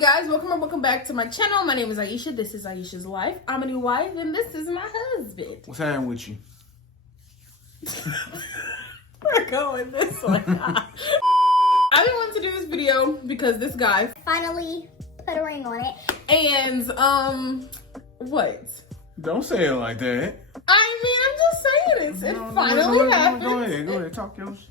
you guys? Welcome or welcome back to my channel. My name is Aisha. This is Aisha's life. I'm a new wife and this is my husband. What's happening with you? We're going this way. I didn't want to do this video because this guy finally put a ring on it. And what? Don't say it like that. I mean, I'm just saying it finally happened. Go ahead, talk your shit.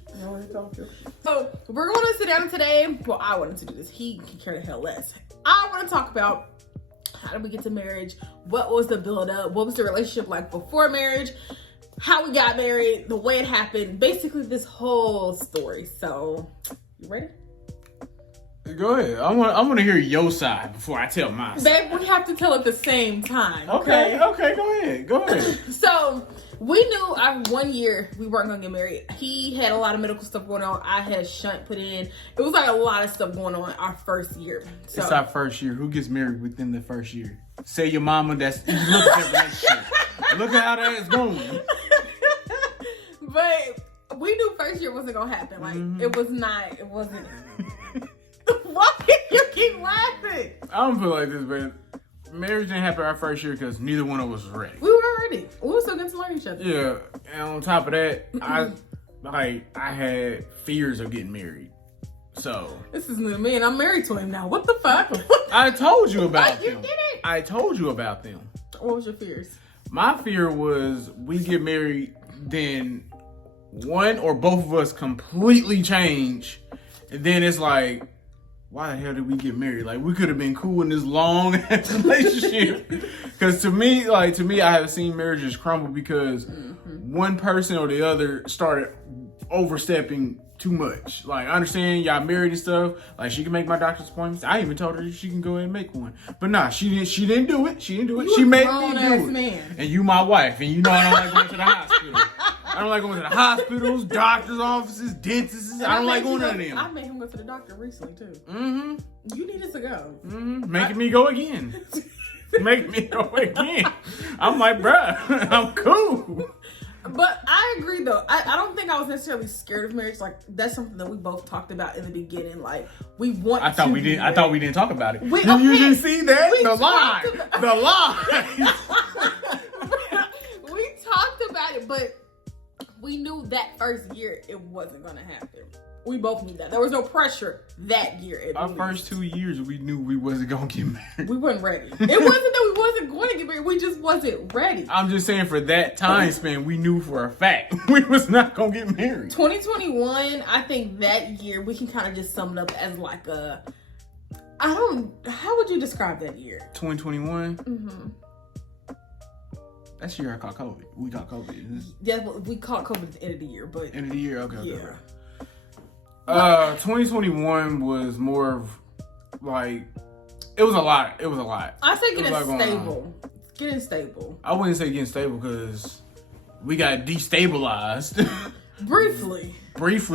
So we're going to sit down today. Well, I wanted to do this. He can care the hell less. I want to talk about how did we get to marriage? What was the build up? What was the relationship like before marriage? How we got married, the way it happened, basically this whole story. So, you ready? Go ahead. I want to hear your side before I tell my side. Babe, we have to tell at the same time. Okay, go ahead. So, we knew after 1 year we weren't going to get married. He had a lot of medical stuff going on. I had shunt put in. It was like a lot of stuff going on our first year. So, it's our first year. Who gets married within the first year? Say your mama. That's look at that relationship. Look at how that's going. But we knew first year wasn't going to happen. Like, it wasn't. Why you keep laughing? I don't feel like this, man. Marriage didn't happen our first year because neither one of us was ready. We were ready. We were still getting to learn each other. Yeah, and on top of that, I had fears of getting married. So this is new to me, and I'm married to him now. What the fuck? I told you about them. You did it. I told you about them. What was your fears? My fear was we get married, then one or both of us completely change, and then it's like, why the hell did we get married? Like, we could have been cool in this long ass relationship. Because to me, I have seen marriages crumble because one person or the other started overstepping too much. Like, I understand y'all married and stuff. Like, she can make my doctor's appointments. I even told her she can go ahead and make one. But nah, she didn't do it. She made me do it. Man. And you my wife, and you know I don't like going to the hospital. I don't like going to the hospitals, doctor's offices, dentists. I don't like going to them. I made him go to the doctor recently too. You needed to go. Making me go again. Make me go again. I'm like, bruh, I'm cool. But I agree though. I don't think I was necessarily scared of marriage. Like, that's something that we both talked about in the beginning. Like, we want. I thought we didn't talk about it. You didn't see that? The lie. We talked about it, but we knew that first year it wasn't gonna happen. We both knew that. There was no pressure that year. Our first 2 years, we knew we wasn't gonna get married. We weren't ready. It wasn't that we wasn't going to get married. We just wasn't ready. I'm just saying, for that time span, we knew for a fact we was not gonna get married. 2021, I think that year we can kind of just sum it up as like a. How would you describe that year? 2021. That's the year I caught COVID. We caught COVID. Yeah, we caught COVID at the end of the year, but end of the year. Okay. Yeah. Okay. 2021 was more of like, it was a lot. I say getting stable. Getting stable. I wouldn't say getting stable because we got destabilized. Briefly,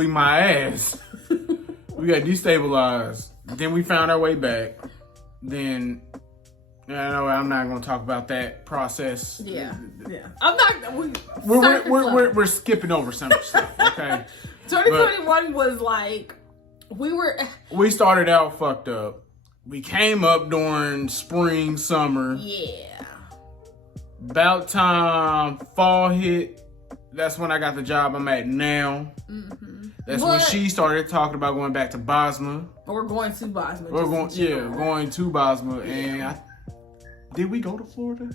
my ass. We got destabilized. Then we found our way back. Then, I'm not going to talk about that process. Yeah. I'm not. We're skipping over some stuff. Okay. 2021 was like, we started out fucked up. We came up during spring, summer. Yeah. About time fall hit, that's when I got the job I'm at now. That's when she started talking about going back to Bosma. We're going to Bosma. Going to Bosma. And did we go to Florida?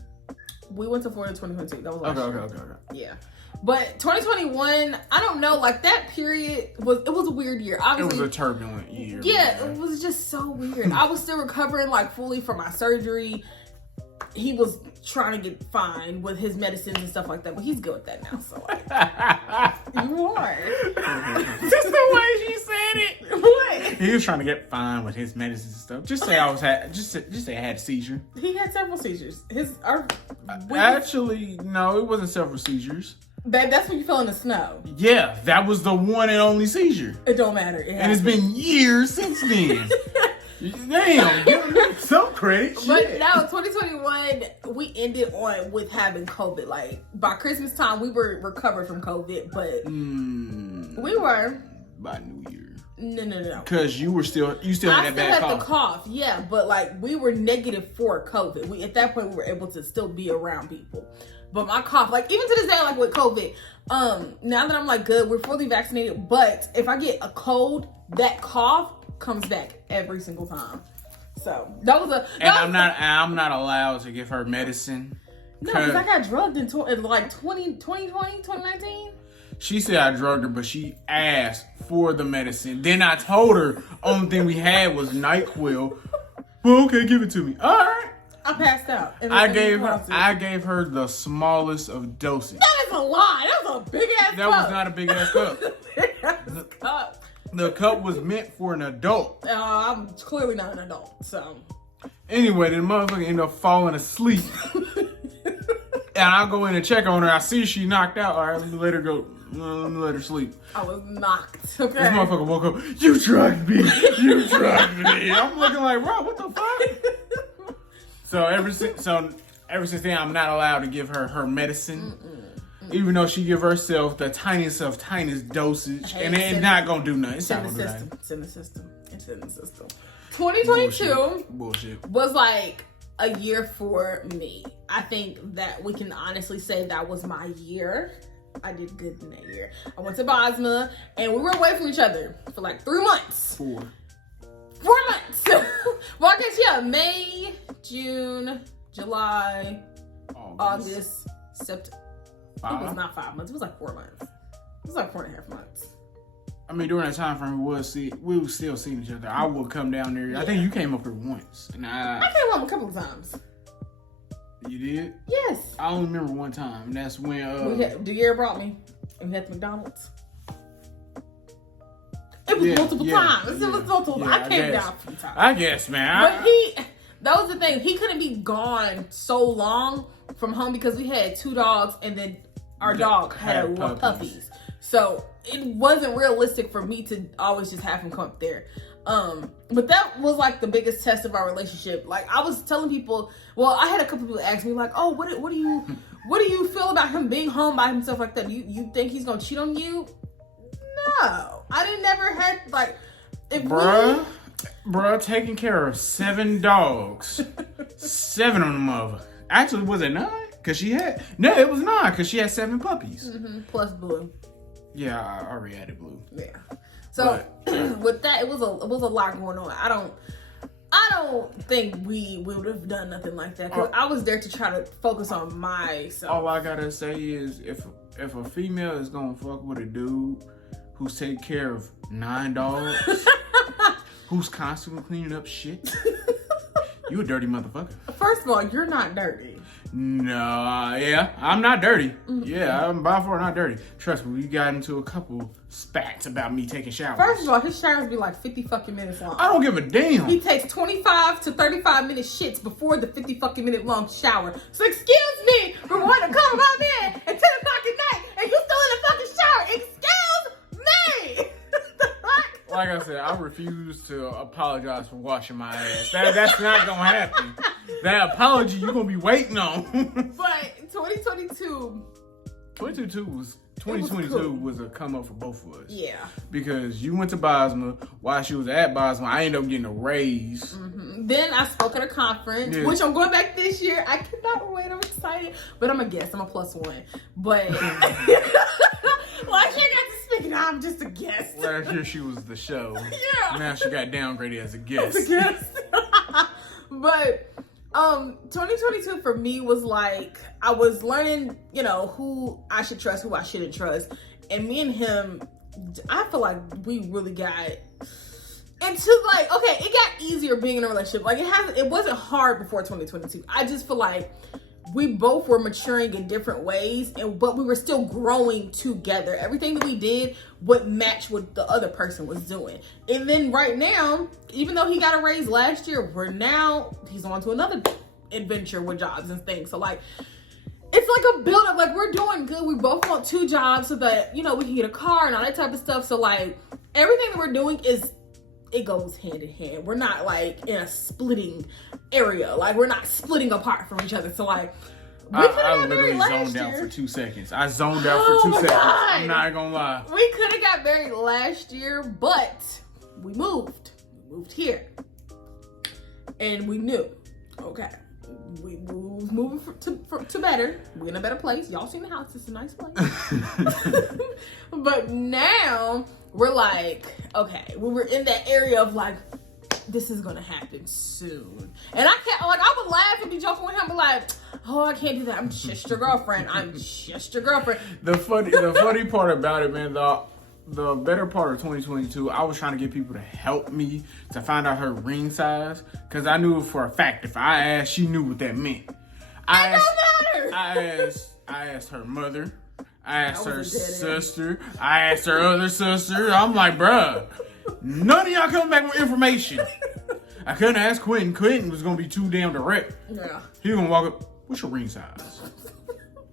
We went to Florida 2022. That was last year. Okay. Yeah. But 2021, I don't know, like that period was a weird year. Obviously, it was a turbulent year. Yeah, it was just so weird. I was still recovering like fully from my surgery. He was trying to get fine with his medicines and stuff like that, but he's good with that now. So like, you are. Just the way she said it. What? He was trying to get fine with his medicines and stuff. Just say I had a seizure. He had several seizures. Actually, no, it wasn't several seizures. Babe, that's when you fell in the snow. Yeah, that was the one and only seizure. It don't matter. And it's been years since then. Damn, give me some credit. But now, 2021, we ended on with having COVID. Like, by Christmas time, we were recovered from COVID, but we were. By New Year. No. Because you still had that bad I still cough. had the cough, yeah, but like we were negative for COVID. At that point we were able to still be around people. But my cough, like even to this day, like with COVID, now that I'm like good, we're fully vaccinated. But if I get a cold, that cough comes back every single time. So that was a. I'm not allowed to give her medicine. No, because I got drugged in like 2019. She said I drugged her, but she asked for the medicine. Then I told her only thing we had was NyQuil. Well, okay, give it to me. All right. I passed out. I gave her the smallest of doses. That is a lie. That was a big ass cup. That was not a big ass cup. Big ass cup. The cup was meant for an adult. I'm clearly not an adult, so. Anyway, the motherfucker ended up falling asleep. And I go in and check on her. I see she knocked out. All right, let me let her go. Let me let her sleep. I was knocked. Okay. This motherfucker woke up. You drugged me. You drugged me. I'm looking like, bro, what the fuck? So ever since then, I'm not allowed to give her medicine. Even though she give herself the tiniest of tiniest dosage, and it's not gonna do nothing. It's in the system. 2022 Bullshit. was like a year for me. I think that we can honestly say that was my year. I did good in that year. I went to Bosma, and we were away from each other for like 3 months. 4 months. Well, I guess, yeah, May, June, July, August, September. It was not 5 months. It was like 4 months. It was like 4.5 months. I mean, during that time frame, we were still seeing each other. I would come down there. Yeah. I think you came up here once. And I came up a couple of times. You did? Yes. I only remember one time. And that's when... De'Ara brought me. And we had the McDonald's. It was multiple times. It was multiple times. I came down a few times. I guess, man. But that was the thing. He couldn't be gone so long from home because we had 2 dogs and then our dog had puppies. So it wasn't realistic for me to always just have him come up there. But that was like the biggest test of our relationship. Like I was telling people, well, I had a couple people ask me like, oh, what do you feel about him being home by himself like that? You think he's gonna cheat on you? No, I didn't never had like, if bruh, taking care of 7 dogs, 7 on the mother. Actually, was it 9? Cause she had it was 9 because she had 7 puppies. Plus Blue. Yeah, I already added Blue. Yeah. So with that, it was a lot going on. I don't think we would have done nothing like that because I was there to try to focus on myself. All I gotta say is if a female is gonna fuck with a dude who's taking care of 9 dogs, who's constantly cleaning up shit, you a dirty motherfucker. First of all, you're not dirty. No, yeah, I'm not dirty. Yeah, I'm by far not dirty. Trust me, we got into a couple spats about me taking showers. First of all, his showers be like 50 fucking minutes long. I don't give a damn. He takes 25 to 35 minute shits before the 50 fucking minute long shower. So excuse me for wanting to come up in at 10 o'clock at night and you still in the fucking shower. Excuse me. Like I said, I refuse to apologize for washing my ass. That's not gonna happen. That apology you're gonna be waiting on. But 2022 was a come up for both of us. Yeah. Because you went to Bosma. While she was at Bosma, I ended up getting a raise. Then I spoke at a conference, which I'm going back this year. I cannot wait. I'm excited. But I'm a guest. I'm a +1. But last year I got to speak, and I'm just a guest. Last year she was the show. Yeah. Now she got downgraded as a guest. But 2022 for me was like I was learning, who I should trust, who I shouldn't trust. And me and him, I feel like we really got into like, okay, it got easier being in a relationship. Like it wasn't hard before 2022. I just feel like we both were maturing in different ways, but we were still growing together. Everything that we did would match what the other person was doing. And then right now, even though he got a raise last year, he's on to another adventure with jobs and things. So like, it's like a build up. Like we're doing good. We both want 2 jobs so that, we can get a car and all that type of stuff. So like everything that we're doing it goes hand in hand. We're not like in a splitting area. Like we're not splitting apart from each other. So like I literally zoned out for 2 seconds. I zoned out for 2 seconds. I'm not gonna lie. We could have got married last year, but we moved here, and we knew, okay, we was moving to better. We're in a better place. Y'all seen the house? It's a nice place. But now we're like, okay, we were in that area of like, this is gonna happen soon. And I can't, like, I would laugh and be joking with him, but like, oh, I can't do that. I'm just your girlfriend. The funny part about it, man, the better part of 2022, I was trying to get people to help me to find out her ring size, because I knew for a fact if I asked, she knew what that meant. I asked her mother. I asked her sister. I asked her other sister. I'm like, bruh, none of y'all coming back with information. I couldn't ask Quentin. Quentin was gonna be too damn direct. Yeah. He was gonna walk up, what's your ring size?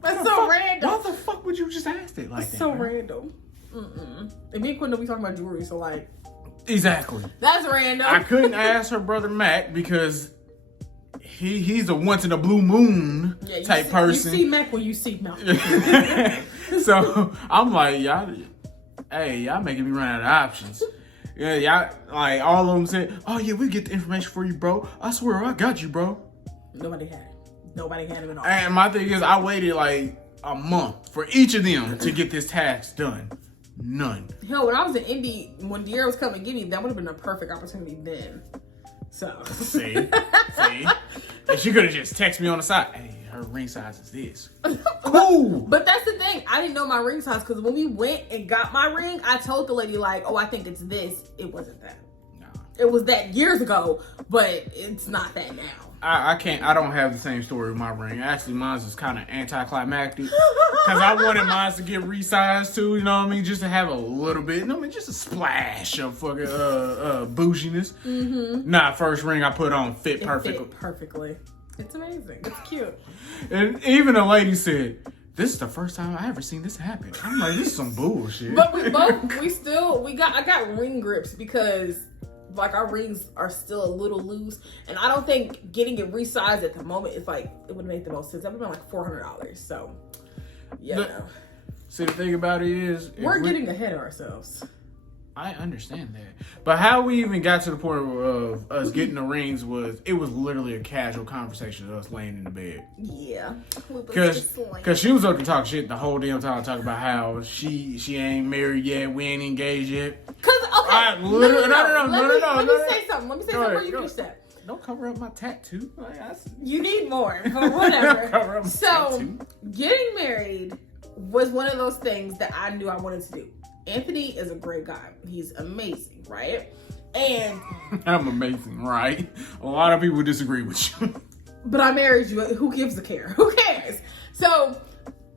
That's so random. Why the fuck would you just ask it like that? So random. And me and Quentin will be talking about jewelry, so like. Exactly. That's random. I couldn't ask her brother Mac because he's a once in a blue moon type person. You see Mac when you see Mac. So I'm like, y'all making me run out of options. Yeah, y'all, like, all of them said, oh yeah, we get the information for you, bro. I swear, I got you, bro. Nobody had it. Nobody had it at all. And my thing is, I waited like a month for each of them to get this task done. None. Hell, when I was in Indy, when De'Ara was coming to get me, that would have been a perfect opportunity then. So. See? And she could have just texted me on the side, hey, her ring size is this. Cool. But that's the thing. I didn't know my ring size because when we went and got my ring, I told the lady like, oh, I think it's this. It wasn't that. No. It was that years ago, but it's not that now. I don't have the same story with my ring. Actually, mine's is kind of anticlimactic because I wanted mine to get resized too. You know what I mean? Just to have a little bit. You know what I mean? Just a splash of fucking bouginess. Mm-hmm. Nah, first ring I put on fit perfectly. Fit perfectly. It's amazing. It's cute. And even a lady said, this is the first time I ever seen this happen. I'm like, this is some bullshit. But I got ring grips because like our rings are still a little loose, and I don't think getting it resized at the moment is like, it would make the most sense. That would have been like $400. So yeah. See, the thing about it is, we're getting ahead of ourselves. I understand that. But how we even got to the point of us getting the rings was literally a casual conversation of us laying in the bed. Yeah. Because she was up to talk shit the whole damn time, talking about how she ain't married yet, we ain't engaged yet. Let me say something before you finish that. Don't cover up my tattoo. You need more, but whatever. So, getting married was one of those things that I knew I wanted to do. Anthony is a great guy. He's amazing, right? And I'm amazing, right? A lot of people disagree with you. But I married you. Who gives a care? Who cares? So,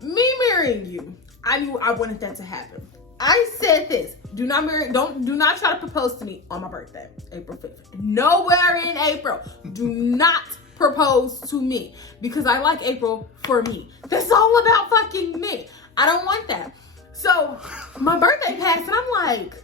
me marrying you, I knew I wanted that to happen. I said this: do not try to propose to me on my birthday, April 5th. Nowhere in April. Do not propose to me because I like April for me. That's all about fucking me. I don't want that. So my birthday passed, and I'm like,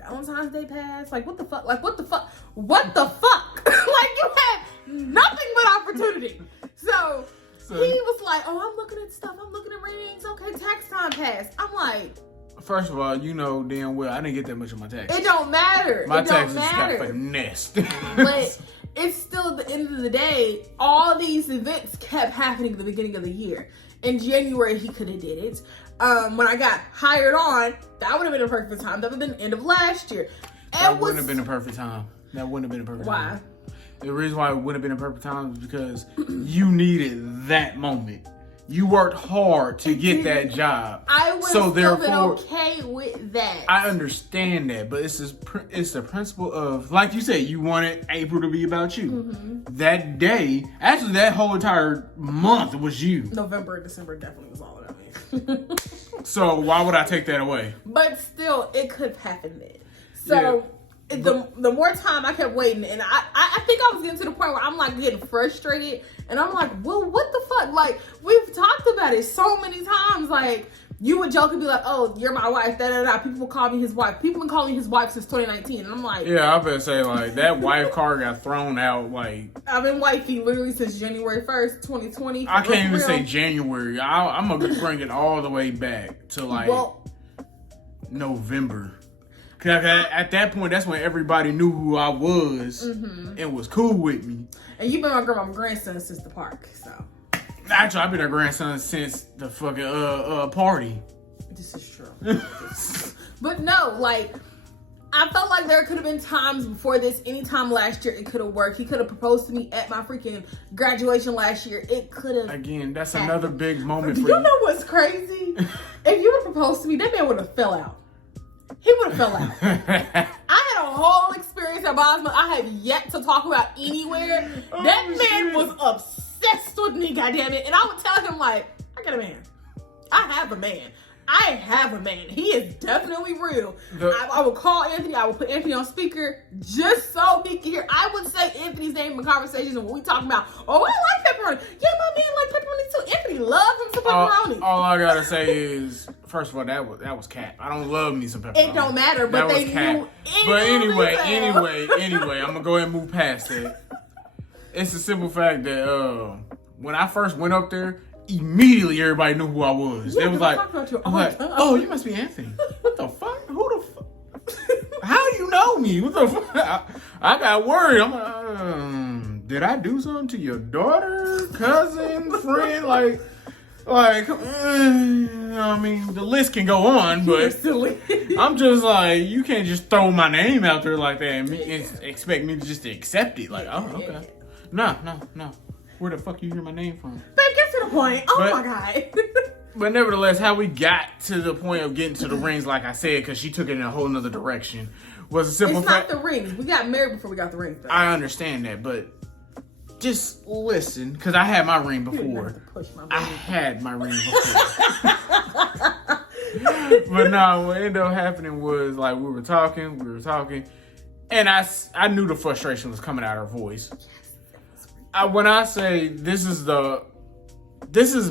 Valentine's Day passed. Like, what the fuck? Like, what the fuck? What the fuck? Like, you had nothing but opportunity. So he was like, oh, I'm looking at stuff. I'm looking at rings. Okay, tax time passed. I'm like, first of all, you know damn well I didn't get that much of my taxes. It don't matter. My taxes got finessed. But it's still at the end of the day, all these events kept happening at the beginning of the year. In January, he could have did it. When I got hired on, that would have been a perfect time. That would have been the end of last year. That wouldn't have been a perfect time. Why? The reason why it wouldn't have been a perfect time is because you needed that moment. You worked hard to get that job. I would have still been okay with that. I understand that, but it's the principle of, like you said, you wanted April to be about you. Mm-hmm. That day, actually that whole entire month was you. November and December definitely was all about me. So why would I take that away? But still, it could have happened then. So the more time I kept waiting, and I think I was getting to the point where I'm like getting frustrated, and I'm like, well, what the fuck? Like, we've talked about it so many times. Like, you would joke and be like, oh, you're my wife, da-da-da. People will call me his wife. People been calling me his wife since 2019. And I'm like... Yeah, I better say, like, that wife card got thrown out, like... I've been wifey literally since January 1st, 2020. I can't even say January. I'm going to bring it all the way back to, like, November. Cause at that point, that's when everybody knew who I was and was cool with me. And you've been my grandson since the park, so. Actually, I've been a grandson since the fucking party. This is true. But no, like, I felt like there could have been times before this. Anytime last year, it could have worked. He could have proposed to me at my freaking graduation last year. It could have. Again, that's another big moment for you. You know what's crazy? If you would have proposed to me, that man would have fell out. He would have fell out. I had a whole experience at Bosma I have yet to talk about anywhere. That man was obsessed with me, goddammit. And I would tell him, like, I got a man. I have a man. He is definitely real. I would call Anthony. I would put Anthony on speaker just so he can hear. I would say Anthony's name in conversations when we talk about, oh, I like pepperoni. Yeah, my man like pepperoni too. Anthony loves him some pepperoni. All I gotta say is, first of all, that was cap. I don't love me some pepperoni. It don't matter, but they knew. But anyway, I'm gonna go ahead and move past that. It's the simple fact that when I first went up there, immediately everybody knew who I was. Yeah, They was like, oh, you must be Anthony. What the fuck? Who the fuck? How do you know me? What the fuck? I got worried. I'm like, did I do something to your daughter, cousin, friend? I mean, the list can go on, but I'm just like, you can't just throw my name out there like that and expect me to just accept it. Like, oh, okay. No. Where the fuck you hear my name from? Babe, get to the point. Oh my God. But nevertheless, how we got to the point of getting to the rings, like I said, because she took it in a whole nother direction, was a simple fact. It's not the rings. We got married before we got the rings, though. I understand that, but just listen, because I had my ring before. I had my ring before. But no, what ended up happening was, like, we were talking, and I knew the frustration was coming out of her voice. When I say this is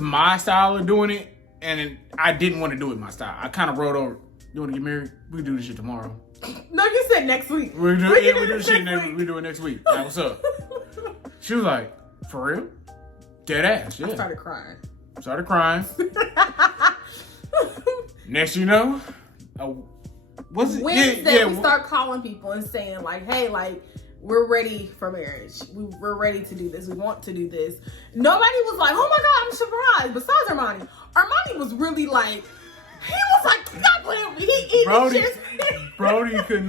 my style of doing it, and I didn't want to do it my style. I kind of wrote over, you want to get married? We can do this shit tomorrow. No, you said next week. We do this shit we do it next week. Like, what's up? She was like, for real? Dead ass, yeah. I started crying. Next you know, what's it? Wednesday, we start calling people and saying, like, hey, like, we're ready for marriage. We're ready to do this. We want to do this. Nobody was like, oh my God, I'm surprised. Besides Armani. Armani was really like, he was like, stop playing with me. Brody could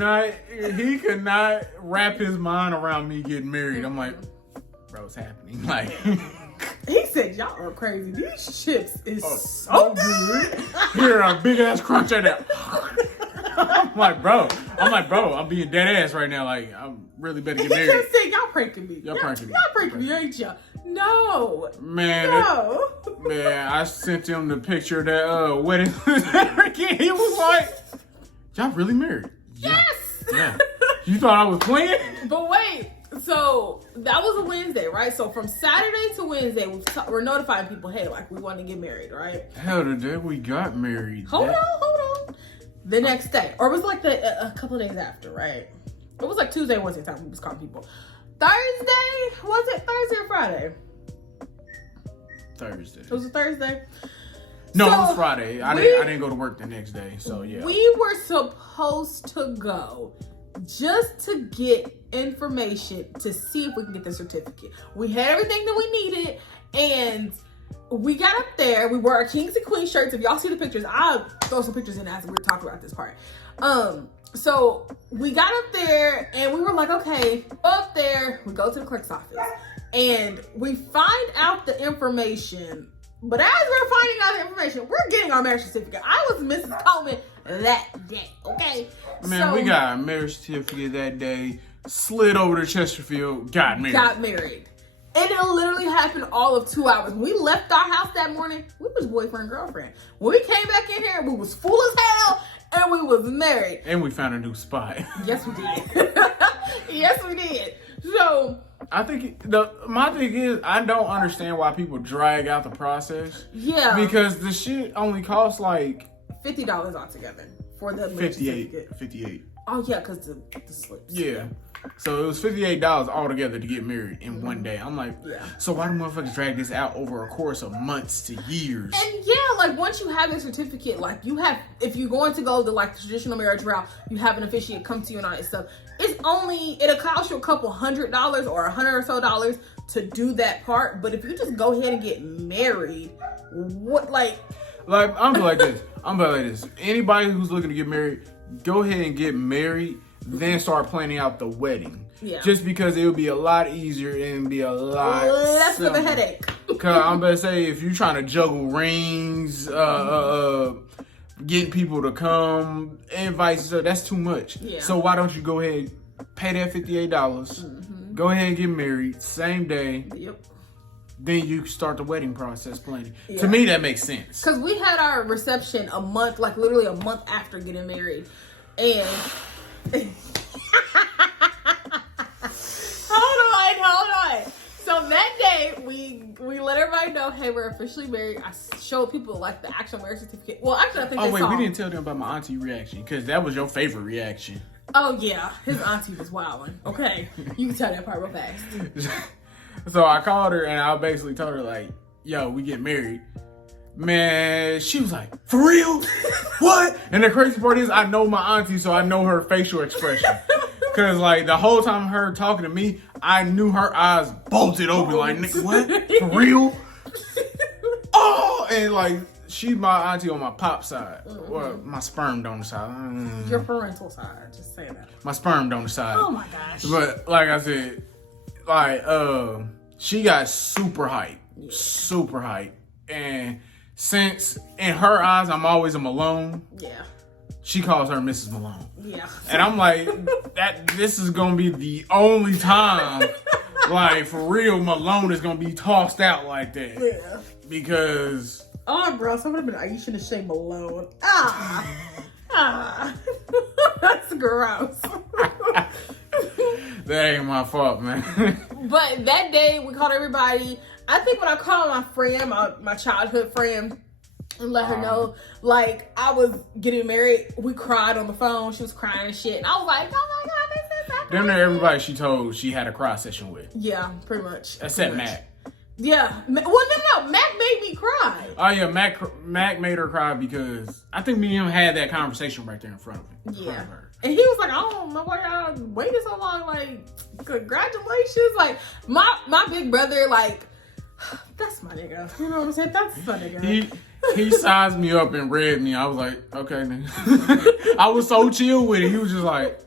not wrap his mind around me getting married. I'm like, bro, what's happening? Like, he said, y'all are crazy. These chips is so good. Here, a big ass crunch at that. I'm like, bro, I'm being dead ass right now. Like, I'm really better get married. He just said, y'all pranking me. Y'all pranking me, ain't y'all? No. Man, no. I sent him the picture of that wedding. He was like, y'all really married? Yes. Yeah. You thought I was playing? But wait. So that was a Wednesday, right? So from Saturday to Wednesday, we're notifying people, hey, like, we want to get married, right? Hell, the day we got married. Hold on. The next day, or it was like a couple of days after, right? It was like Tuesday, Wednesday time we was calling people. Thursday, was it Thursday or Friday? Thursday. It was a Thursday. No, it was Friday. I didn't go to work the next day, so yeah. We were supposed to go just to get information to see if we can get the certificate. We had everything that we needed, and we got up there. We wore our Kings and Queens shirts. If y'all see the pictures, I'll throw some pictures in as we're talking about this part. So we got up there and we were like, okay, up there, we go to the clerk's office and we find out the information. But as we're finding out the information, we're getting our marriage certificate. I was Mrs. Coleman that day, okay? Man, we got our marriage certificate that day, slid over to Chesterfield, got married. And it literally happened all of 2 hours. When we left our house that morning, we was boyfriend, girlfriend. When we came back in here, we was full as hell, and we was married. And we found a new spot. Yes, we did. Yes, we did. So I think my thing is, I don't understand why people drag out the process. Yeah. Because the shit only costs like $50 altogether for the 58. Oh yeah, because the slips. Yeah. So it was $58 altogether to get married in one day. I'm like, so why do motherfuckers drag this out over a course of months to years? And yeah, like once you have a certificate, like you have, if you're going to go the like traditional marriage route, you have an officiate come to you and all that stuff. It'll cost you a couple $100 or $100 or so to do that part. But if you just go ahead and get married, what like I'm like this. Anybody who's looking to get married, go ahead and get married. Then start planning out the wedding. Yeah. Just because it would be a lot easier and be a lot less of a headache. Cause I'm about to say, if you're trying to juggle rings, getting people to come, invites, that's too much. Yeah. So why don't you go ahead, pay that $58, go ahead and get married, same day. Yep. Then you start the wedding process planning. Yeah. To me, that makes sense. Cause we had our reception literally a month after getting married, and. Hold on. So that day we let everybody know, hey, we're officially married. I showed people like the actual marriage certificate. Well, actually, I think we didn't tell them about my auntie reaction because that was your favorite reaction. Oh yeah, his auntie was wilding. Okay, you can tell that part real fast. So I called her and I basically told her like, yo, we get married. Man, she was like, for real? What? And the crazy part is I know my auntie, so I know her facial expression. Cause like the whole time her talking to me, I knew her eyes bolted open like, what? For real? Oh, and like she's my auntie on my pop side. Or my sperm donor side. Your parental side, just say that. My sperm donor side. Oh my gosh. But like I said, she got super hype. Yeah. Super hype. And since in her eyes I'm always a Malone, she calls her Mrs. Malone. Yeah. And I'm like, this is gonna be the only time, like for real, Malone is gonna be tossed out like that. Yeah. Because bro, someone would have been Aisha and Shay Malone. That's gross. That ain't my fault, man. But that day we called everybody. I think when I called my friend, my childhood friend, and let her know, like, I was getting married, we cried on the phone. She was crying and shit. And I was like, oh my God, this is happening. Damn near everybody she told she had a cry session with. Yeah, pretty much. Except Mac. Yeah. Well, no. Mac made me cry. Oh, yeah. Mac made her cry because I think me and him had that conversation right there in front of him. Yeah. And he was like, I don't know why y'all waited so long. Like, congratulations. Like, my big brother, like, that's my nigga. You know what I'm saying? That's my nigga. He sized me up and read me. I was like, okay, nigga. I was so chill with it. He was just like,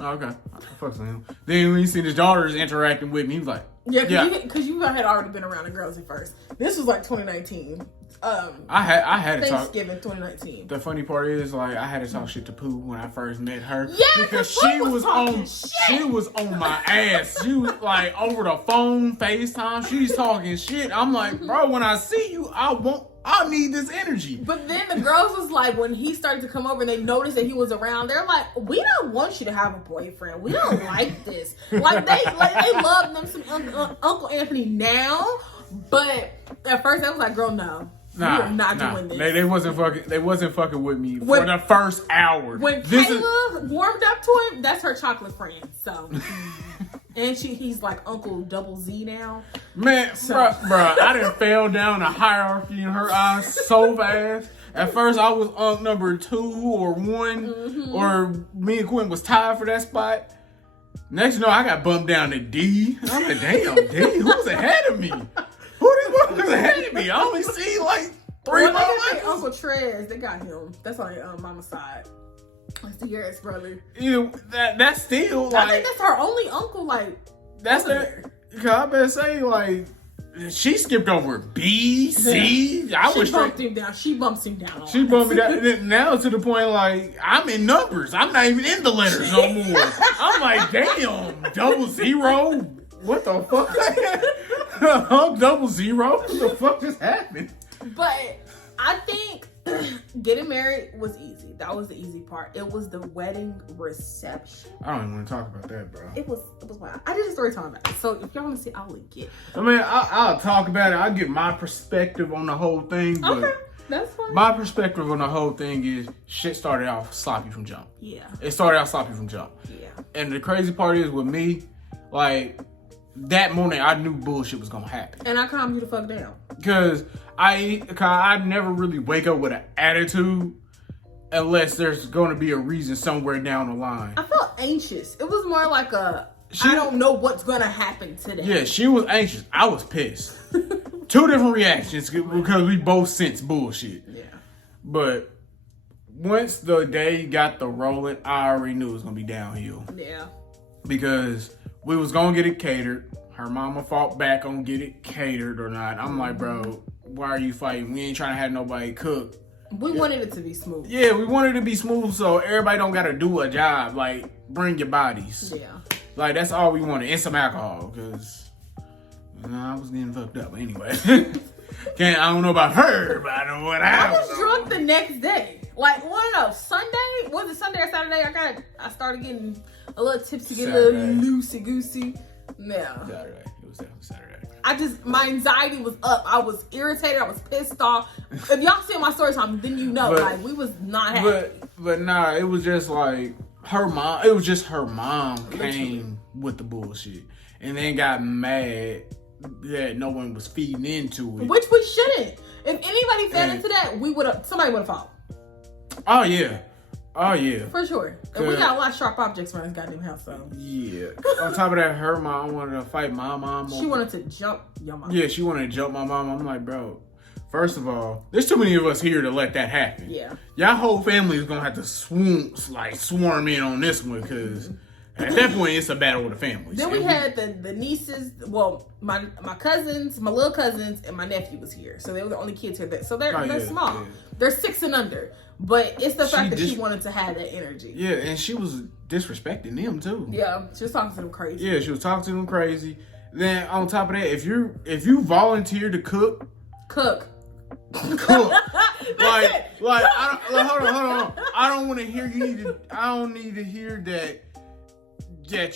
oh, okay. Fuck him. Then when he seen his daughters interacting with me, he was like, because you had already been around the girls at first. This was like 2019. I had to talk. Thanksgiving 2019. The funny part is, like, I had to talk shit to Pooh when I first met her. Yeah, because she was on my ass. She was like over the phone, FaceTime. She's talking shit. I'm like, bro, when I see you, I need this energy. But then the girls was like, when he started to come over and they noticed that he was around, they're like, we don't want you to have a boyfriend. We don't like this. Like they love them some Uncle Anthony now, but at first they was like, girl, no. We're not doing this. They wasn't fucking with me for the first hour. When Kayla warmed up to him, that's her chocolate friend. So and he's like Uncle Double Z now. Man, bruh, I done fell down a hierarchy in her eyes so fast. At first I was number 2 or 1, or me and Quinn was tied for that spot. Next you know, I got bumped down to D. I'm like, damn, D, who's ahead of me? Who these motherfuckers ahead of me? I only see like 3 motherfuckers. Uncle Trez, they got him. That's on mama's side. That's your ex brother. You know, that's still like, I think that's her only uncle. Like that's that. Cause I better say like she skipped over B, C. She bumped him down. She bumps him down. She bumped me down. Now to the point like I'm in numbers. I'm not even in the letters no more. I'm like, damn, 00. What the fuck? I'm 00. What the fuck just happened? But I think getting married was easy. That was the easy part. It was the wedding reception. I don't even want to talk about that, bro. It was wild. I did a story time about it. So if y'all want to see, I'll link it. I mean, I'll talk about it. I'll get my perspective on the whole thing. But That's fine. My perspective on the whole thing is shit started off sloppy from jump. Yeah. It started out sloppy from jump. Yeah. And the crazy part is with me, like, that morning I knew bullshit was gonna happen. And I calmed you the fuck down. Cause I never really wake up with an attitude unless there's gonna be a reason somewhere down the line. I felt anxious. It was more like I don't know what's gonna happen today. Yeah, she was anxious. I was pissed. Two different reactions because we both sensed bullshit. Yeah. But once the day got the rolling, I already knew it was gonna be downhill. Yeah. Because we was gonna get it catered. Her mama fought back on get it catered or not. I'm like, bro, why are you fighting? We ain't trying to have nobody cook. We wanted it to be smooth. Yeah, we wanted it to be smooth so everybody don't gotta do a job. Like, bring your bodies. Yeah. Like, that's all we wanted. And some alcohol, because I was getting fucked up. But anyway. I don't know about her, but I know what I was drunk the next day. Like, Sunday? Was it Sunday or Saturday? I started getting a little tipsy, getting a little loosey-goosey. Yeah. Saturday. It was definitely Saturday. My anxiety was up. I was irritated. I was pissed off. If y'all see my story time, then you know, like, we was not happy. But nah, it was just like, her mom, it was just her mom came with the bullshit and then got mad that no one was feeding into it. Which we shouldn't. If anybody fed into that, somebody would have fought. Oh yeah. Oh yeah. For sure. And we got a lot of sharp objects around this goddamn house, so. Yeah. On top of that, her mom wanted to fight my mom. She wanted to jump your mom. Yeah, she wanted to jump my mom. I'm like, bro, first of all, there's too many of us here to let that happen. Yeah. Y'all whole family is gonna have to swarm in on this one, because at that point it's a battle with the families. Then we had the nieces, well, my cousins, my little cousins, and my nephew was here. So they were the only kids here. So they're small. Yeah. They're 6 and under. But it's the fact that she wanted to have that energy. Yeah, and she was disrespecting them too. Yeah, she was talking to them crazy. Yeah, she was talking to them crazy. Then on top of that, if you volunteer to cook. Hold on. I don't want to hear I don't need to hear that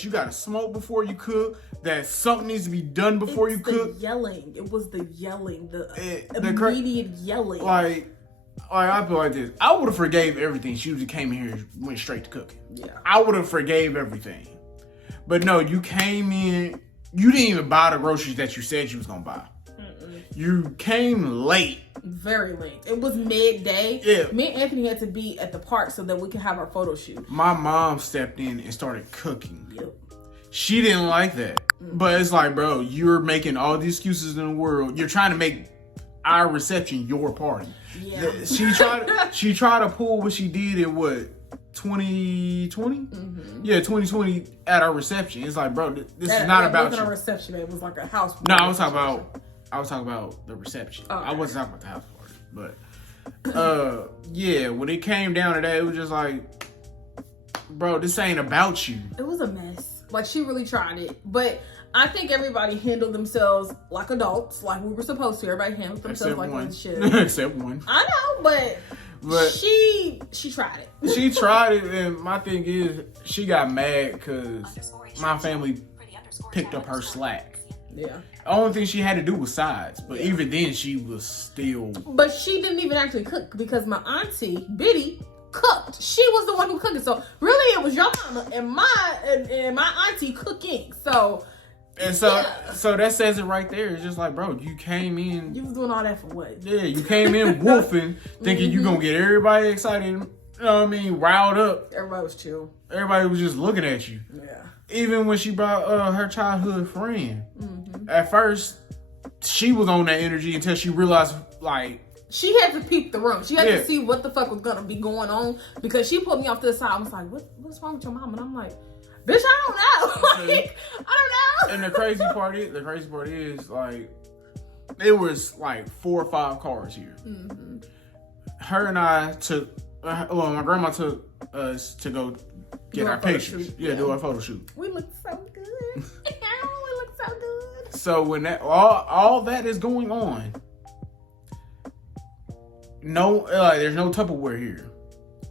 you gotta smoke before you cook, that something needs to be done before you cook. Yelling. It was the yelling, the immediate yelling. Like I feel like this. I would have forgave everything. She just came here and went straight to cooking. Yeah. I would have forgave everything. But no, you came in, you didn't even buy the groceries that you said you was gonna buy. You came late. Very late. It was midday. Yeah. Me and Anthony had to be at the park so that we could have our photo shoot. My mom stepped in and started cooking. Yep. She didn't like that. But it's like, bro, you're making all the excuses in the world. You're trying to make our reception your party. Yeah. She tried to pull what she did in 2020? Mm-hmm. Yeah, 2020 at our reception. It's like, bro, this is not about you. It wasn't a reception. It was like a house party. No, I was talking about the reception. Oh, okay. I wasn't talking about the house party. But yeah, when it came down to that, it was just like, bro, this ain't about you. It was a mess. Like, she really tried it. But I think everybody handled themselves like adults, like we were supposed to. Everybody handled themselves like they should. Except one. I know, but she tried it. She tried it, and my thing is, she got mad because my family picked up her slack. Yeah. The only thing she had to do was sides, but even then she was still. But she didn't even actually cook because my auntie Biddy cooked. She was the one who cooked it. So really, it was your mama and my auntie cooking. So. And so that says it right there. It's just like, bro, you came in. You was doing all that for what? Yeah, you came in wolfing, thinking you gonna get everybody excited. You know what I mean? Riled up. Everybody was chill. Everybody was just looking at you. Yeah. Even when she brought her childhood friend. Mm-hmm. At first, she was on that energy until she realized, like. She had to peep the room. She had to see what the fuck was gonna be going on because she put me off to the side. I was like, what's wrong with your mom? And I'm like, bitch, I don't know. Like, I don't know. And the crazy part is, like, it was like 4 or 5 cars here. Mm-hmm. Her and I took, my grandma took us to go get our pictures. Yeah, do our photo shoot. We looked so good. We looked so good. So when that all that is going on, there's no Tupperware here.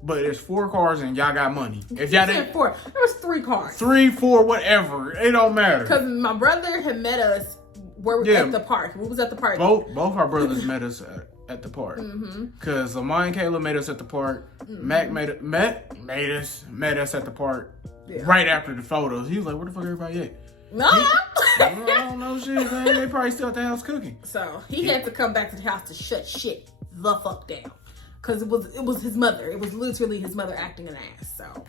But there's 4 cars and y'all got money. If y'all didn't, 4. There was 3 cars. 3, 4, whatever. It don't matter. Because my brother had met us at the park. We was at the park. Both our brothers met us at the park. Mm-hmm. Cause Lamar and Kayla met us at the park. Mac met us at the park right after the photos. He was like, "Where the fuck everybody at?" No. I don't know shit, man. They probably still at the house cooking. So he had to come back to the house to shut shit the fuck down. Cause it was his mother. It was literally his mother acting an ass. So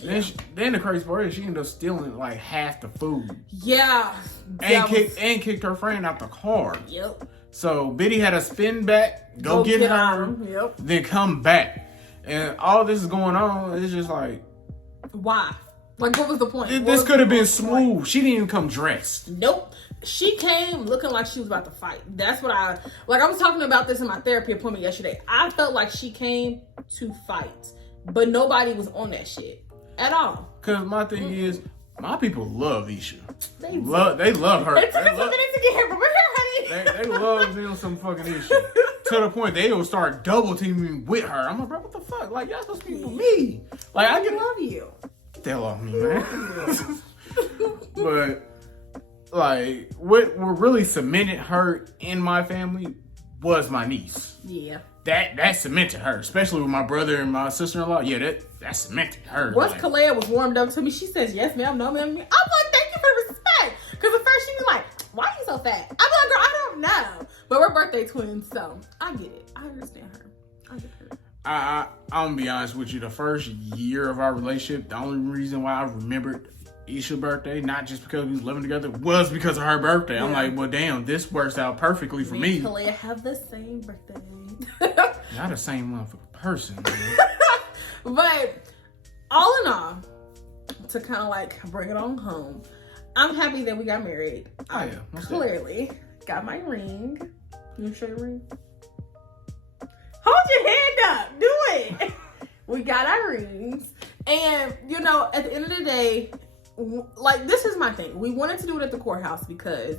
yeah. Then the crazy part is she ended up stealing like half the food. Yeah. And kicked her friend out the car. Yep. So Biddy had to spin back, go get her, yep. then come back. And all this is going on. It's just like, why? Like, what was the point? This could have been smooth. She didn't even come dressed. Nope. She came looking like she was about to fight. That's what I was talking about this in my therapy appointment yesterday. I felt like she came to fight, but nobody was on that shit at all. Cause my thing is, my people love Aisha. They love her. It took us a minute to get here, but we're here, honey. They love them some fucking Aisha. To the point they will start double teaming with her. I'm like, bro, what the fuck? Like, y'all supposed to be with me. Like, I love you. They love me, man. But like, what really cemented her in my family was my niece. Yeah. That cemented her, especially with my brother and my sister-in-law. Yeah, that cemented her. Once Kalea was warmed up to me, she says, "Yes, ma'am, no, ma'am." I'm like, "Thank you for the respect." Because at first she was like, "Why are you so fat?" I'm like, "Girl, I don't know." But we're birthday twins, so I get it. I understand her. I get her. I'm gonna be honest with you. The first year of our relationship, the only reason why I remembered Aisha's birthday, not just because we was living together, was because of her birthday. Yeah. I'm like, well, damn, this works out perfectly for me. And Kalea have the same birthday. Not the same motherfucking person. But all in all, to kind of like bring it on home, I'm happy that we got married. Oh yeah, clearly got my ring. You show your ring? Hold your hand up. Do it. We got our rings. And, you know, at the end of the day, like, this is my thing. We wanted to do it at the courthouse because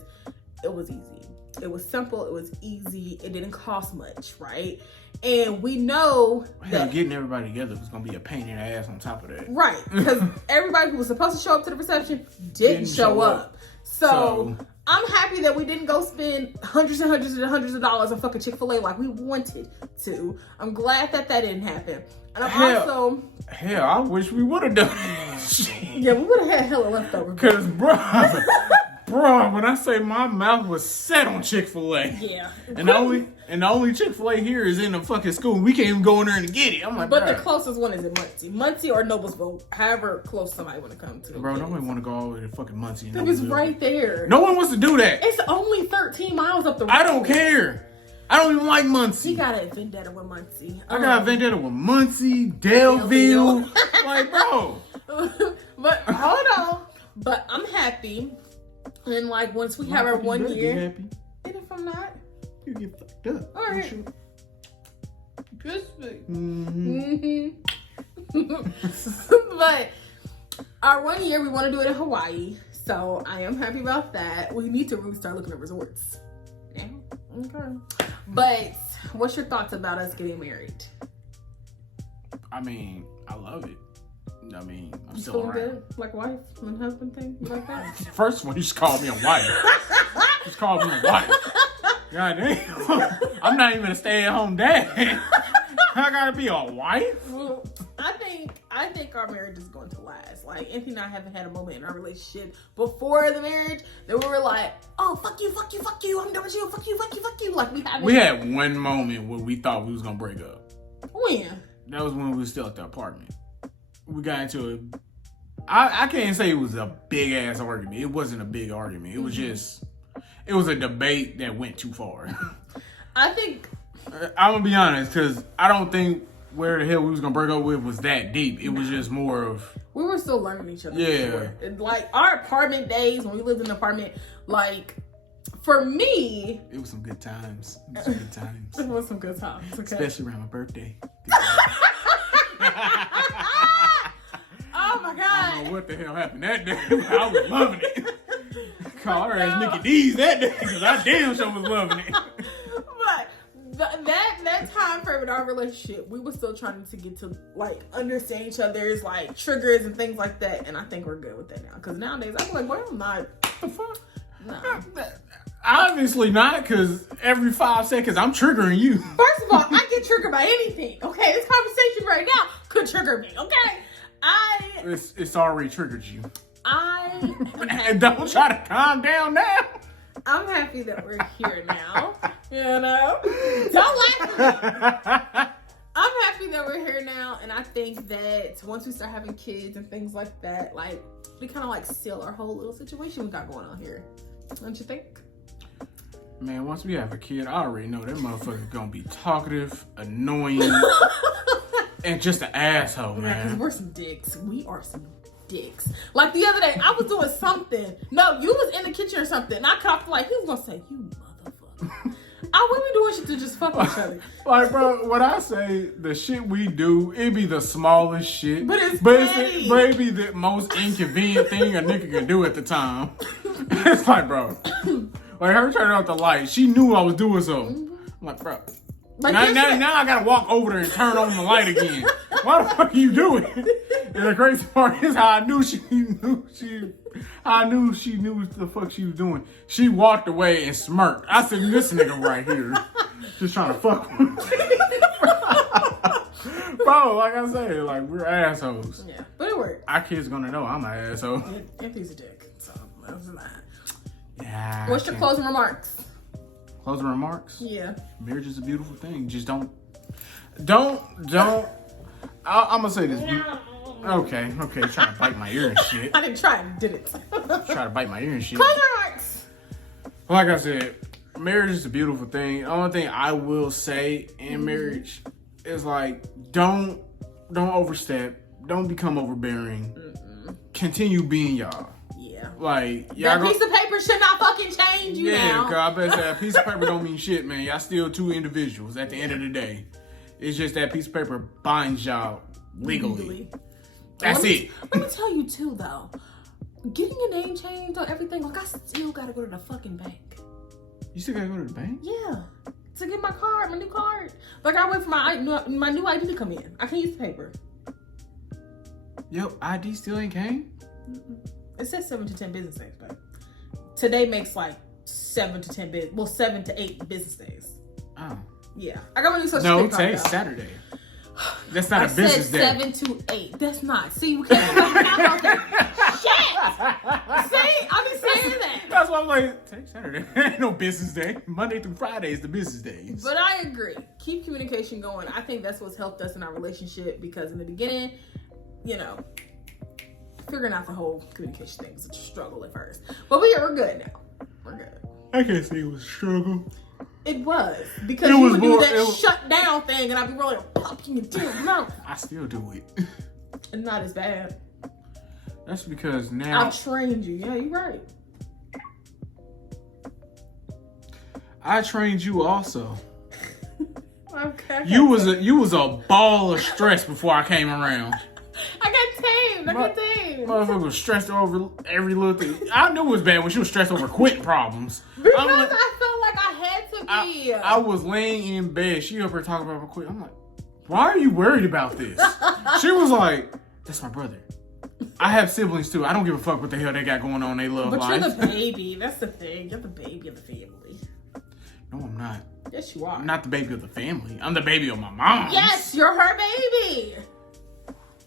it was easy. It was simple. It was easy. It didn't cost much, right? And we know that getting everybody together was going to be a pain in the ass on top of that. Right. Because everybody who was supposed to show up to the reception didn't show up. So I'm happy that we didn't go spend hundreds and hundreds and hundreds of dollars on fucking Chick-fil-A like we wanted to. I'm glad that didn't happen. And I'm Hell, I wish we would have done that. Yeah, we would have had hella leftover. Because, bro, when I say my mouth was set on Chick-fil-A. Yeah. And the only Chick-fil-A here is in the fucking school. We can't even go in there and get it. I'm like, but the closest one is in Muncie or Noblesville. However close somebody want to come to. Bro, nobody want to go all the way to fucking Muncie. It was right there. No one wants to do that. It's only 13 miles up the road. I don't care. I don't even like Muncie. He got a vendetta with Muncie. I got a vendetta with Muncie, Delville. Like, bro. But hold on. But I'm happy. And like once we have our 1 year. Be happy. And if I'm not, you get fucked up. All right. Sure. Crispy. Mm-hmm. But our 1 year, we want to do it in Hawaii. So I am happy about that. We need to really start looking at resorts. Yeah. Okay. But what's your thoughts about us getting married? I mean, I love it. I mean, I'm you still feeling around. good? Like wife and husband thing? You like that? First of all, you just called me a wife. Just called me a wife. God damn. I'm not even a stay-at-home dad. I gotta be a wife? Well, I think our marriage is going to last. Like, Anthony and I haven't had a moment in our relationship before the marriage that we were like, oh, fuck you, fuck you, fuck you, I'm done with you, fuck you, fuck you, fuck you. Like, we had one moment where we thought we was gonna break up. When? That was when we were still at the apartment. We got into it. I can't say it was a big ass argument. It wasn't a big argument. It was just, it was a debate that went too far. I think I'm gonna be honest, because I don't think where the hell we was gonna break up with was that deep. It was just more of, we were still learning each other. Yeah. Like our apartment days when we lived in an apartment, like for me, it was some good times. It was some good times. It was some good times. Okay. Especially around my birthday. Oh my God. I don't know what the hell happened that day, but I was loving it. Call her as Mickey D's that day, because I damn sure was loving it. But that time frame in our relationship, we were still trying to get to like understand each other's like triggers and things like that, and I think we're good with that now. Because nowadays I'm like, boy, I'm not. The fuck? No. Obviously not, because every 5 seconds I'm triggering you. First of all, I get triggered by anything. Okay, this conversation right now could trigger me. Okay, It's already triggered you. I'm Don't try to calm down now. happy that we're here now. You know, don't laugh at me. I'm happy that we're here now, and I think that once we start having kids and things like that, like we kind of like seal our whole little situation we got going on here. Don't you think? Man, once we have a kid, I already know that motherfucker's gonna be talkative, annoying, and just an asshole, Yeah, because man. we're some dicks. We are some dicks. Like the other day, I was doing something. No, you was in the kitchen or something, and I coughed like he was gonna say, "You motherfucker." We be doing shit to just fuck each other. Like, bro, when I say the shit we do, it be the smallest shit. But it's it be the most inconvenient thing a nigga can do at the time. It's like, bro, like her turning off the light, she knew I was doing something. I'm like, bro, Like, now I gotta walk over there and turn on the light again. Why the fuck are you doing it? And the crazy part is how I knew she knew what the fuck she was doing. She walked away and smirked. I said, this nigga right here just trying to fuck with me. Bro, like I said, like we're assholes. Yeah, but it worked. Our kids gonna know I'm an asshole. Anthony's a dick, so that's that. Yeah. What's your closing remarks? Closing remarks? Yeah. Marriage is a beautiful thing. Just don't. I'm gonna say this. Okay. Trying to bite my ear and shit. I didn't try it, did it? Try to bite my ear and shit. Closing remarks. Like I said, marriage is a beautiful thing. The only thing I will say in marriage is like, don't overstep. Don't become overbearing. Continue being y'all. Yeah. Like, y'all That piece of paper should not fucking change you yeah, now. girl, I better say a piece of paper don't mean shit, man. Y'all still two individuals at the end of the day. It's just that piece of paper binds y'all legally. That's it. Let me tell you too, though. Getting your name changed on everything, like I still gotta go to the fucking bank. You still gotta go to the bank? Yeah. To get my card, my new card. Like I wait for my new ID to come in. I can't use the paper. Yo, ID still ain't came? It says 7 to 10 business days, but today makes like 7 to 8 business days. Oh. Yeah. I got my new social No, security card, today's though. Saturday. That's not I a business said day. 7 to 8. That's not. See, we can't Shit! See, I be saying that. That's why I'm like, today's Saturday. Ain't no business day. Monday through Friday is the business days. But I agree. Keep communication going. I think that's what's helped us in our relationship because in the beginning, you know, figuring out the whole communication thing was a struggle at first. But we're good now. We're good. I can't say it was a struggle. It was. Because It you was would more- do that it was- shut down thing and I'd be rolling pop in your damn mouth. I still do it. It's not as bad. That's because now I trained you. Yeah, you're right. I trained you also. Okay. You was a ball of stress before I came around. I got tamed. Motherfucker was stressed over every little thing. I knew it was bad when she was stressed over quitting problems. Because I'm like- I felt like I had to be. I was laying in bed. She up here talking about her quit. I'm like, why are you worried about this? She was like, that's my brother. I have siblings too. I don't give a fuck what the hell they got going on in their love But life. you're the baby. That's the thing. You're the baby of the family. No, I'm not. Yes, you are. I'm not the baby of the family. I'm the baby of my mom. Yes, you're her baby.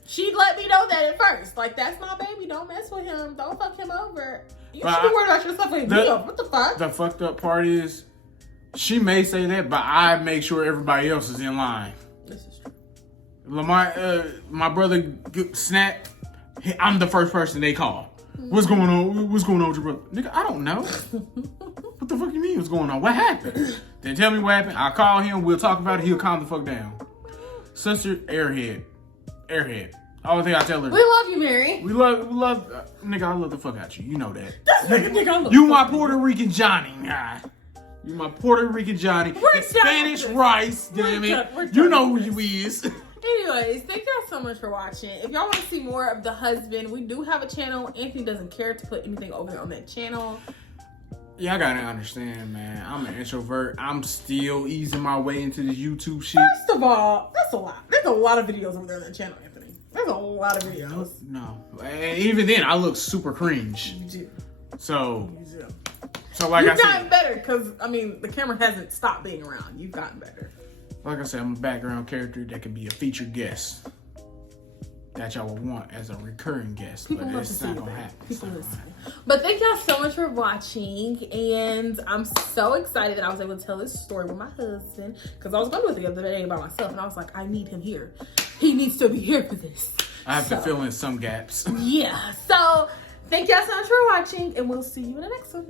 She let me know that at first. Like, that's my baby. Don't mess with him. Don't fuck him over. You But should be worried about yourself with me. What the fuck? The fucked up part is, she may say that, but I make sure everybody else is in line. This is true. My brother snapped. I'm the first person they call. What's going on? What's going on with your brother? Nigga, I don't know. What the fuck you mean what's going on? What happened? Then tell me what happened. I'll call him. We'll talk about it. He'll calm the fuck down. Sister, airhead. All the thing I tell her. We love you, Mary. We love, nigga, I love the fuck out you. You know that. Nigga, I love You my Puerto Rican Johnny. Nah. You my Puerto Rican Johnny. We're The Spanish done. rice, damn We're it. done. You know who you is. Anyways, thank y'all so much for watching. If y'all want to see more of the husband, we do have a channel. Anthony doesn't care to put anything over there on that channel. Yeah, I gotta understand, man. I'm an introvert. I'm still easing my way into this YouTube shit. First of all, that's a lot. There's a lot of videos over there on that channel, Anthony. There's a lot of videos. No. And even then, I look super cringe. You do. So, You do. So like You've I gotten said, better because I mean the camera hasn't stopped being around. You've gotten better. like I said, I'm a background character that can be a featured guest that y'all will want as a recurring guest, People but love to it's see not you, gonna babe. happen. It's People not love to gonna see happen. you. But thank y'all so much for watching, and I'm so excited that I was able to tell this story with my husband because I was going to do it the other day by myself, and I was like, I need him here. He needs to be here for this. I have to fill in some gaps. Yeah. So thank y'all so much for watching, and we'll see you in the next one.